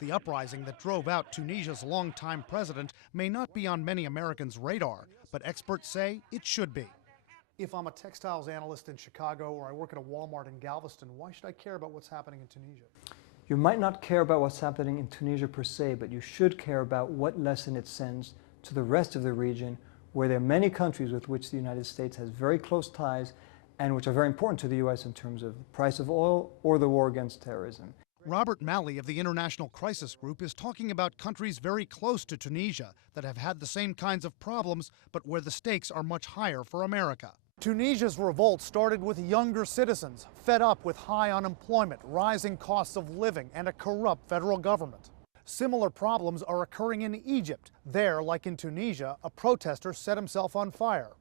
The uprising that drove out Tunisia's longtime president may not be on many Americans' radar, but experts say it should be. If I'm a textiles analyst in Chicago or I work at a Walmart in Galveston, why should I care about what's happening in Tunisia? You might not care about what's happening in Tunisia per se, but you should care about what lesson it sends to the rest of the region, where there are many countries with which the United States has very close ties and which are very important to the U.S. in terms of the price of oil or the war against terrorism. Robert Malley of the International Crisis Group is talking about countries very close to Tunisia that have had the same kinds of problems, but where the stakes are much higher for America. Tunisia's revolt started with younger citizens fed up with high unemployment, rising costs of living, and a corrupt federal government. Similar problems are occurring in Egypt. There, like in Tunisia, a protester set himself on fire.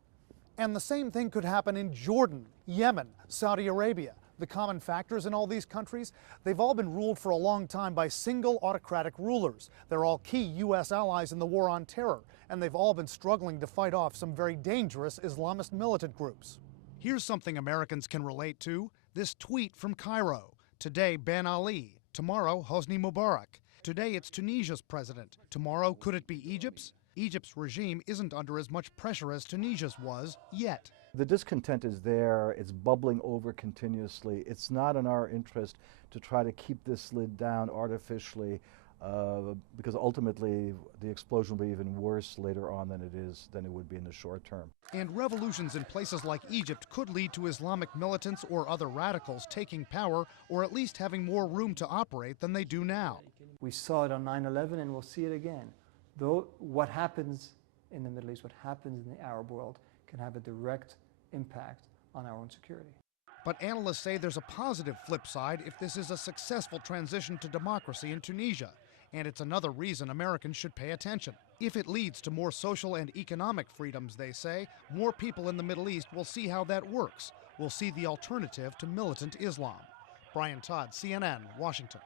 And the same thing could happen in Jordan, Yemen, Saudi Arabia. The common factors in all these countries, they've all been ruled for a long time by single autocratic rulers. They're all key U.S. allies in the war on terror, and they've all been struggling to fight off some very dangerous Islamist militant groups. Here's something Americans can relate to. This tweet from Cairo. Today, Ben Ali. Tomorrow, Hosni Mubarak. Today, it's Tunisia's president. Tomorrow, could it be Egypt's? Egypt's regime isn't under as much pressure as Tunisia's was yet. The discontent is there, it's bubbling over continuously. It's not in our interest to try to keep this lid down artificially, because ultimately the explosion will be even worse later on than it would be in the short term. And revolutions in places like Egypt could lead to Islamic militants or other radicals taking power, or at least having more room to operate than they do now. We saw it on 9/11 and we'll see it again. Though what happens in the Middle East, what happens in the Arab world, can have a direct impact on our own security. But analysts say there's a positive flip side if this is a successful transition to democracy in Tunisia. And it's another reason Americans should pay attention. If it leads to more social and economic freedoms, they say, more people in the Middle East will see how that works. We'll see the alternative to militant Islam. Brian Todd, CNN, Washington.